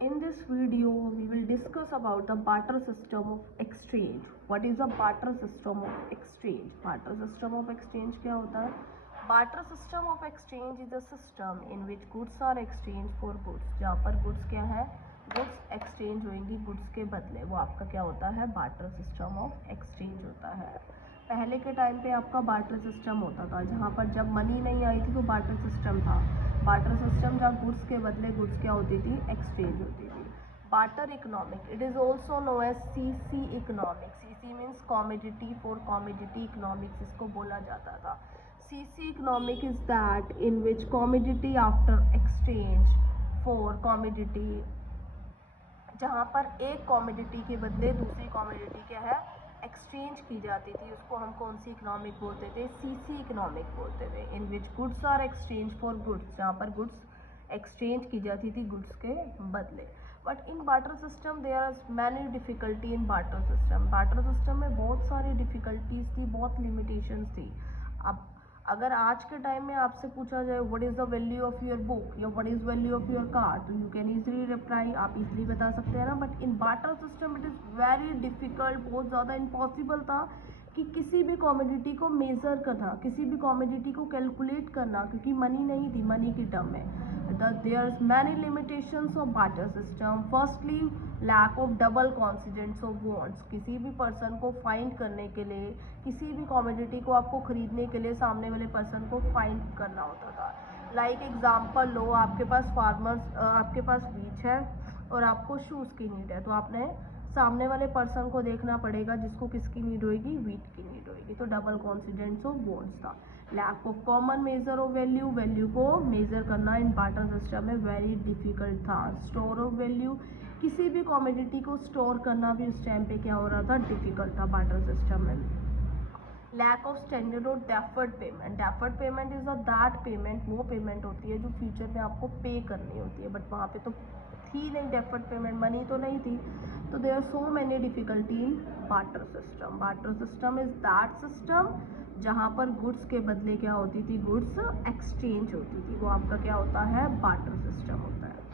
In this video, we will discuss about the barter system of exchange. What is a barter system of exchange? Barter system of exchange क्या होता है? Barter system of exchange is a system in which goods are exchanged for goods. जहाँ पर goods क्या है? Goods exchange होंगी goods के बदले. वो आपका क्या होता है? Barter system of exchange होता है. पहले के टाइम पे आपका बार्टर सिस्टम होता था, जहाँ पर जब मनी नहीं आई थी तो बार्टर सिस्टम था. बार्टर सिस्टम जहाँ गुड्स के बदले गुड्स क्या होती थी? एक्सचेंज होती थी. Barter economic, it is also known as CC economic. CC means commodity for commodity economics इसको बोला जाता था. CC economic is that in which commodity after exchange for commodity, जहाँ पर एक कॉमोडिटी के बदले दूसरी कॉमोडिटी क्या है? एक्सचेंज की जाती थी. उसको हम कौन सी इकोनॉमिक बोलते थे? सीसी इकोनॉमिक बोलते थे. In which goods are exchange for goods, जहाँ पर गुड्स एक्सचेंज की जाती थी गुड्स के बदले. But in barter system there are many difficulty in barter system. Barter system में बहुत सारी डिफिकल्टीज थी, बहुत लिमिटेशंस थी. अब अगर आज के टाइम में आपसे पूछा जाए what is the value of your book या what is value of your car, तो यू कैन इजीली रिप्लाई, आप इजीली बता सकते हैं ना. But in barter system it is very difficult, बहुत ज़्यादा इम्पॉसिबल था कि किसी भी कॉमोडिटी को मेज़र करना, किसी भी कॉमोडिटी को कैलकुलेट करना, क्योंकि मनी नहीं थी. मनी की टर्म में there is many limitations of barter system. Firstly, lack of double coincidence of wants. किसी भी पर्सन को फाइंड करने के लिए, किसी भी कॉमोडिटी को आपको खरीदने के लिए सामने वाले पर्सन को फाइंड करना होता था. लाइक एग्जांपल लो, आपके पास आपके पास बीच है और आपको शूज़ की नीड है, तो आपने सामने वाले पर्सन को देखना पड़ेगा जिसको किसकी नीड होगी? वीट की नीड होगी. तो डबल कॉन्सिडेंस ऑफ वॉन्ट्स था. Lack of common measure of value, value को मेजर करना इन बार्टर सिस्टम में वेरी डिफिकल्ट था. स्टोर ऑफ वैल्यू, किसी भी कॉमोडिटी को स्टोर करना भी उस टाइम पे क्या हो रहा था? डिफिकल्ट था बार्टर सिस्टम में. लैक ऑफ स्टैंडर्ड और deferred payment. Deferred payment is a that payment, वो पेमेंट होती है जो फ्यूचर में आपको पे करनी होती है. बट वहाँ पे तो थी नहीं डेफर्ड पेमेंट, मनी तो नहीं थी. तो there are so many difficulty in barter system. Barter system is that system जहाँ पर गुड्स के बदले क्या होती थी? गुड्स एक्सचेंज होती थी. वो आपका क्या होता है? बार्टर सिस्टम होता है.